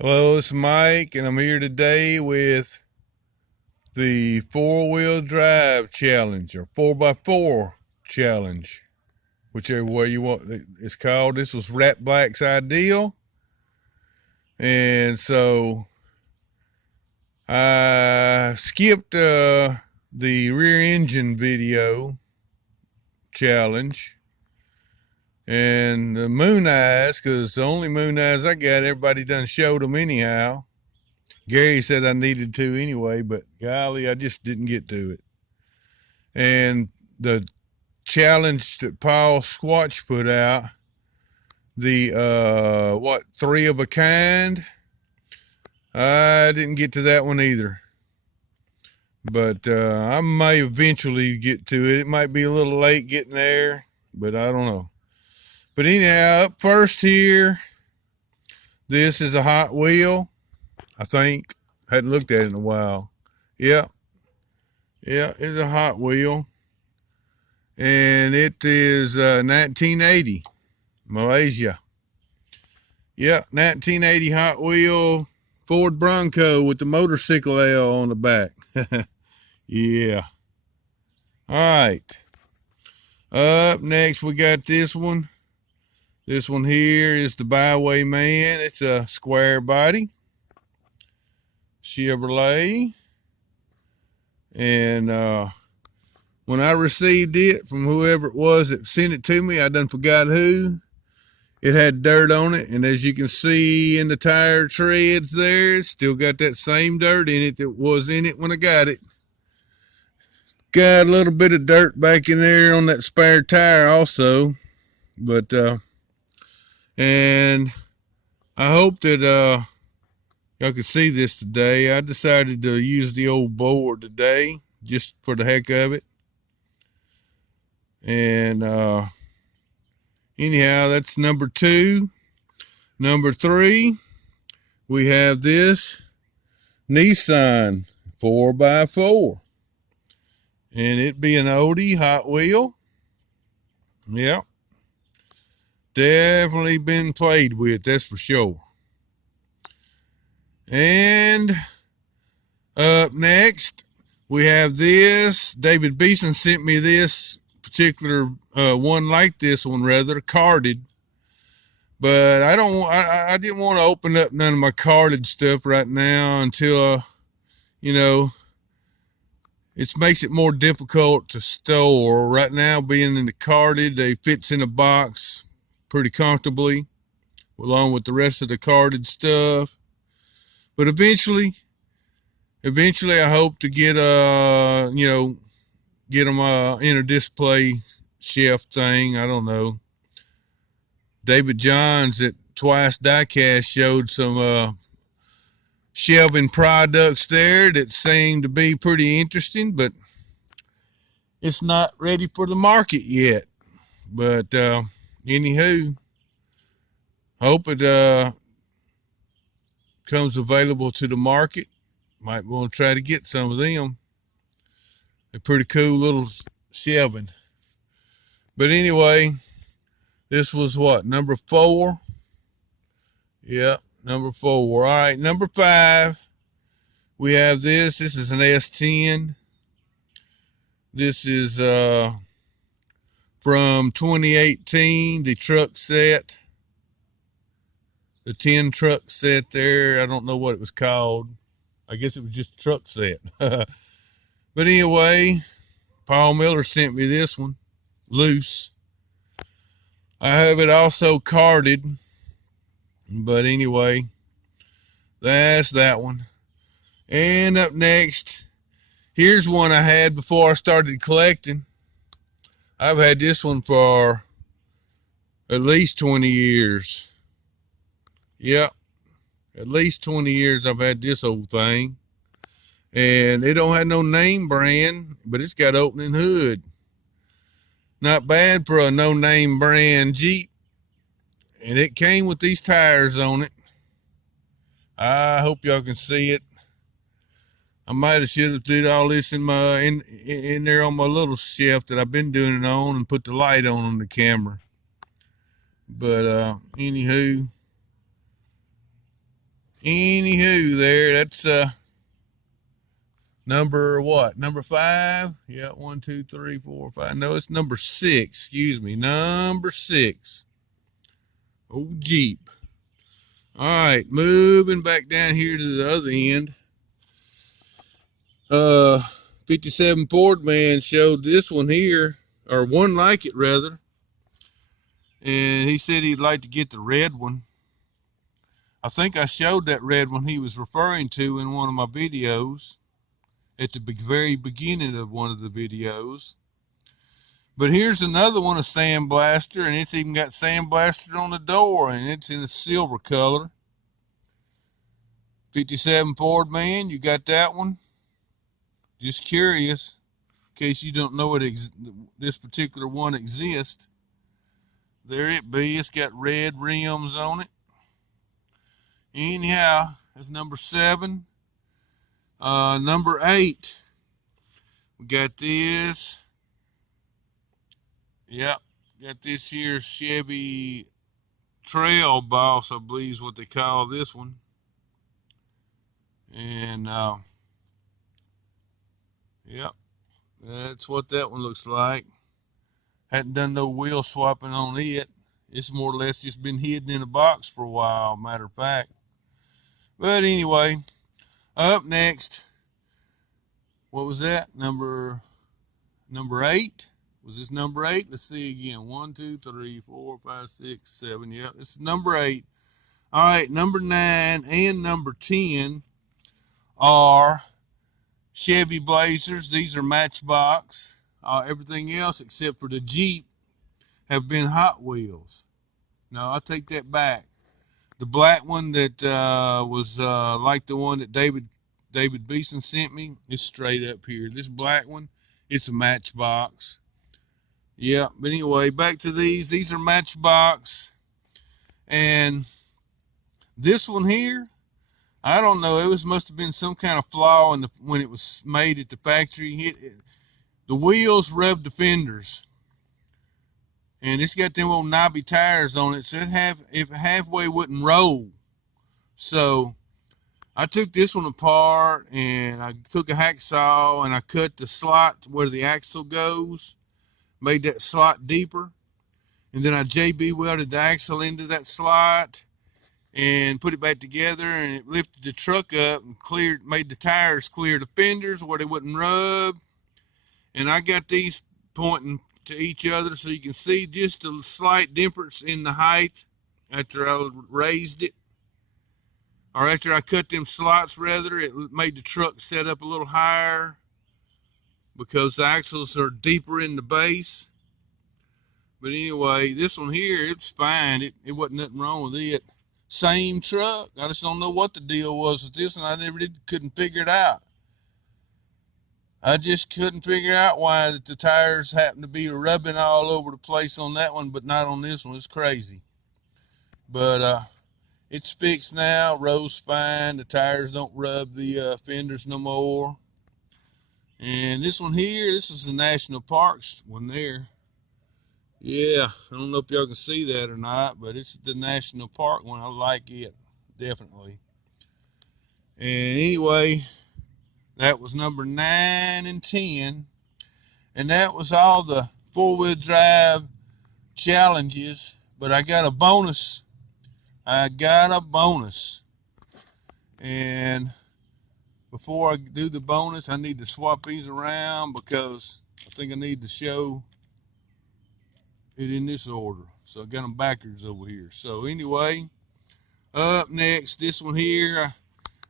Hello, it's Mike, and I'm here today with the four-wheel drive challenge or 4x4 challenge, whichever way you want it's called. This was RATBLACK's ideal, and so I skipped the rear engine video challenge and the moon eyes, because the only moon eyes I got, everybody done showed them anyhow. Gary said I needed to anyway, but golly, I just didn't get to it. And the challenge that Paul Squatch put out, the three of a kind, I didn't get to that one either. But I may eventually get to it. It might be a little late getting there, but I don't know. But anyhow, up first here, this is a Hot Wheel, I think. Hadn't looked at it in a while. Yeah, it's a Hot Wheel. And it is 1980, Malaysia. Yeah, 1980 Hot Wheel Ford Bronco with the motorcycle L on the back. Yeah. All right. Up next, we got this one. This one here is the Byway Man. It's a square body Chevrolet. And when I received it from whoever it was that sent it to me, I done forgot who. It had dirt on it, and as you can see in the tire treads there, it's still got that same dirt in it that was in it when I got it. Got a little bit of dirt back in there on that spare tire also. But, and I hope that y'all can see this today. I decided to use the old board today just for the heck of it. And anyhow, that's number 2. Number 3, we have this Nissan 4x4. And it be an oldie Hot Wheel. Yep. Definitely been played with, that's for sure. And up next, we have this. David Beeson sent me this particular one, like this one rather, carded. But I didn't want to open up none of my carded stuff right now until it makes it more difficult to store. Right now, being in the carded, they fits in a box pretty comfortably along with the rest of the carded stuff. But eventually I hope to get get them in a display shelf thing. I don't know. David Johns at Twice Diecast showed some shelving products there that seemed to be pretty interesting, but it's not ready for the market yet. But anywho, hope it comes available to the market. Might want to try to get some of them. They're pretty cool little shelving. But anyway, this was what, number 4? Yeah, number 4. All right, number 5. We have this. This is an S10. This is from 2018, the truck set. The 10 truck set there. I don't know what it was called. I guess it was just a truck set. But anyway, Paul Miller sent me this one, loose. I have it also carded. But anyway, that's that one. And up next, here's one I had before I started collecting. I've had this one for at least 20 years. Yep, at least 20 years I've had this old thing. And it don't have no name brand, but it's got opening hood. Not bad for a no-name brand Jeep. And it came with these tires on it. I hope y'all can see it. I might have should have did all this in there on my little shelf that I've been doing it on, and put the light on the camera. But anywho, Anywho, that's number what? Number 5? Yeah, 1, 2, 3, 4, 5. No, it's number 6. Excuse me, number 6. Old Jeep. All right, moving back down here to the other end. 57 Ford man showed this one here, or one like it rather, and he said he'd like to get the red one. I think I showed that red one he was referring to in one of my videos at the very beginning of one of the videos. But here's another one, a sandblaster, and it's even got sandblaster on the door, and it's in a silver color. 57 Ford man, you got that one? Just curious, in case you don't know this particular one exists. There it be. It's got red rims on it. Anyhow, that's number 7. Number 8, we got this. Yep, got this here Chevy Trail Boss, I believe is what they call this one. And yep, that's what that one looks like. Hadn't done no wheel swapping on it. It's more or less just been hidden in a box for a while, matter of fact. But anyway, up next, what was that? Number 8? Was this number 8? Let's see again. 1, 2, 3, 4, 5, 6, 7. Yep, it's number 8. All right, number 9 and number 10 are Chevy Blazers. These are Matchbox. Everything else except for the Jeep have been Hot Wheels. No, I'll take that back. The black one that was like the one that David Beeson sent me is straight up here. This black one, it's a Matchbox. Yeah, but anyway, back to these. These are Matchbox. And this one here, I don't know. It must have been some kind of flaw when it was made at the factory. The wheels rubbed the fenders. And it's got them old knobby tires on it, so it halfway wouldn't roll. So I took this one apart, and I took a hacksaw, and I cut the slot where the axle goes, made that slot deeper, and then I JB welded the axle into that slot and put it back together, and it lifted the truck up and made the tires clear the fenders where they wouldn't rub. And I got these pointing to each other so you can see just a slight difference in the height after I raised it, or after I cut them slots rather. It made the truck set up a little higher because the axles are deeper in the base. But anyway, this one here, it's fine. It wasn't nothing wrong with it. Same truck. I just don't know what the deal was with this, and I couldn't figure it out. I just couldn't figure out why the tires happen to be rubbing all over the place on that one, but not on this one. It's crazy. But it's fixed now. Rolls fine. The tires don't rub the fenders no more. And this one here, this is the National Parks one there. Yeah, I don't know if y'all can see that or not, but it's the National Park one. I like it, definitely. And anyway, that was number 9 and 10. And that was all the 4-wheel drive challenges. But I got a bonus. And before I do the bonus, I need to swap these around because I think I need to show it in this order. So I got them backwards over here. So anyway, up next, this one here,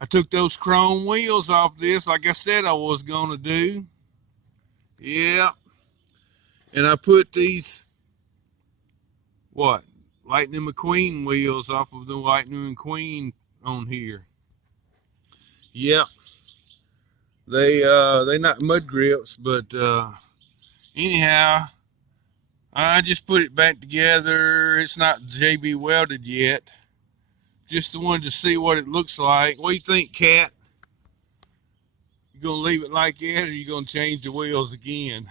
I took those chrome wheels off this like I said I was going to do. Yeah. And I put these, Lightning McQueen wheels off of the Lightning McQueen on here. Yep. They not mud grips, but anyhow, I just put it back together. It's not JB welded yet. Just wanted to see what it looks like. What do you think, Cat? You gonna leave it like that, or you gonna change the wheels again?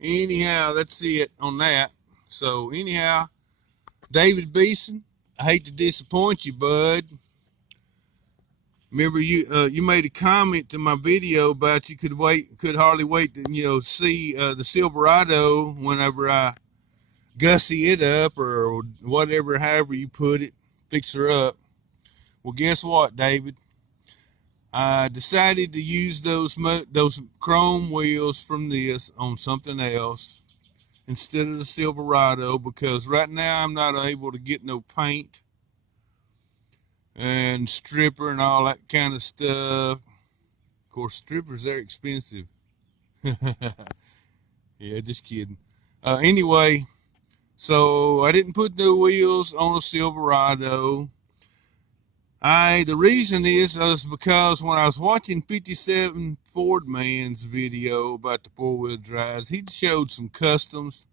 Anyhow, that's it on that. So anyhow, David Beeson, I hate to disappoint you, bud. Remember you made a comment to my video about you could hardly wait to see the Silverado whenever I gussy it up or whatever, however you put it, fix her up. Well, guess what, David? I decided to use those chrome wheels from this on something else instead of the Silverado, because right now I'm not able to get no paint and stripper and all that kind of stuff. Of course, strippers, they're expensive. Yeah, just kidding. Anyway, so I didn't put the wheels on a Silverado. The reason is because when I was watching 57 Ford Man's video about the four-wheel drives, he showed some customs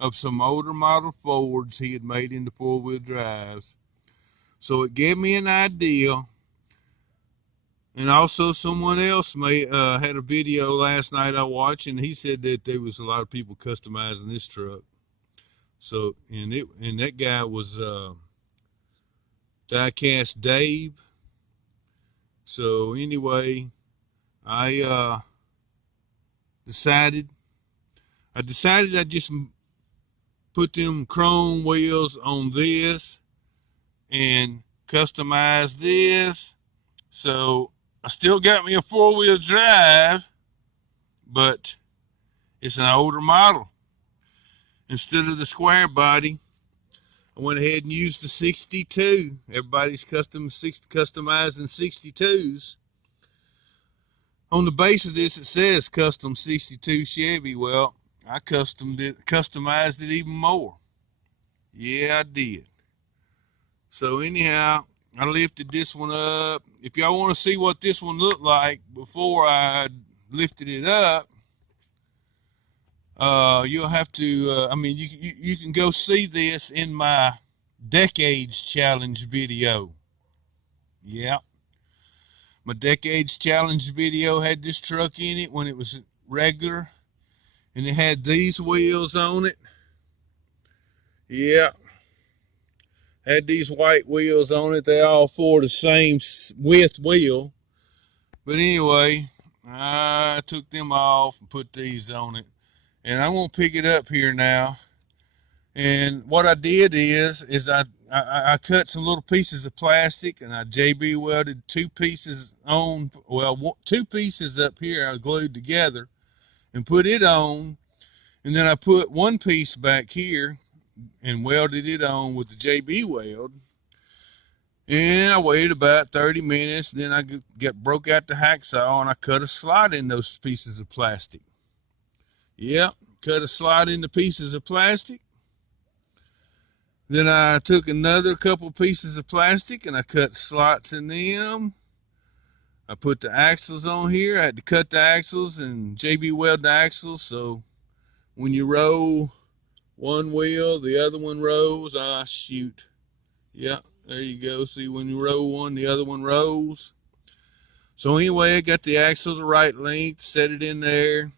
of some older model Fords he had made into four-wheel drives. So it gave me an idea. And also someone else had a video last night I watched, and he said that there was a lot of people customizing this truck. So, and that guy was Diecast Dave. So anyway, I decided I'd just put them chrome wheels on this and customize this. So I still got me a four-wheel drive, but it's an older model. Instead of the square body, I went ahead and used the 62. Everybody's customizing 62s. On the base of this, it says custom 62 Chevy. Well, I customized it even more. Yeah, I did. So anyhow, I lifted this one up. If y'all want to see what this one looked like before I lifted it up, you'll have to, you can go see this in my Decades Challenge video. Yeah. My Decades Challenge video had this truck in it when it was regular, and it had these wheels on it. Yeah. Had these white wheels on it. They all for the same width wheel. But anyway, I took them off and put these on it. And I'm going to pick it up here now. And what I did is I cut some little pieces of plastic, and I JB welded two pieces on, well, two pieces up here I glued together and put it on. And then I put one piece back here and welded it on with the JB weld. And I waited about 30 minutes. Then I broke out the hacksaw and I cut a slot in those pieces of plastic. Yep, cut a slot in the pieces of plastic. Then I took another couple pieces of plastic and I cut slots in them. I put the axles on here. I had to cut the axles and JB weld the axles, so when you roll one wheel, the other one rolls. Ah, shoot. Yeah, there you go. See, when you roll one, the other one rolls. So anyway, I got the axle the right length, set it in there,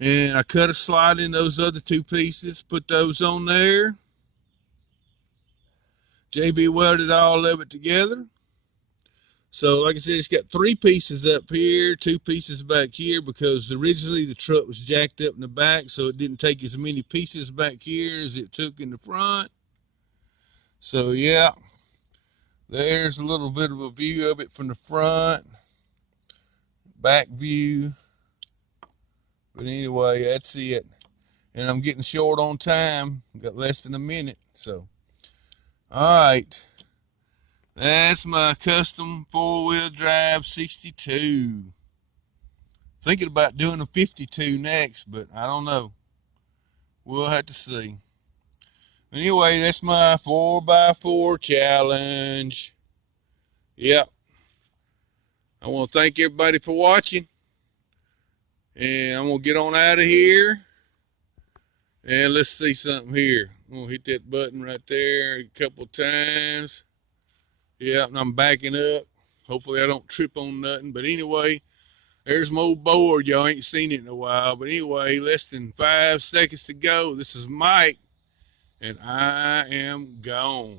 and I cut a slot in those other two pieces, put those on there. JB welded all of it together. So like I said, it's got three pieces up here, two pieces back here, because originally the truck was jacked up in the back, so it didn't take as many pieces back here as it took in the front. So yeah, there's a little bit of a view of it from the front, back view. But anyway, that's it. And I'm getting short on time. Got less than a minute. So, all right. That's my custom four-wheel drive 62. Thinking about doing a 52 next, but I don't know. We'll have to see. Anyway, that's my 4x4 challenge. Yep. I want to thank everybody for watching. And I'm going to get on out of here. And let's see something here. I'm going to hit that button right there a couple times. Yeah, and I'm backing up. Hopefully I don't trip on nothing. But anyway, there's my old board. Y'all ain't seen it in a while. But anyway, less than 5 seconds to go. This is Mike, and I am gone.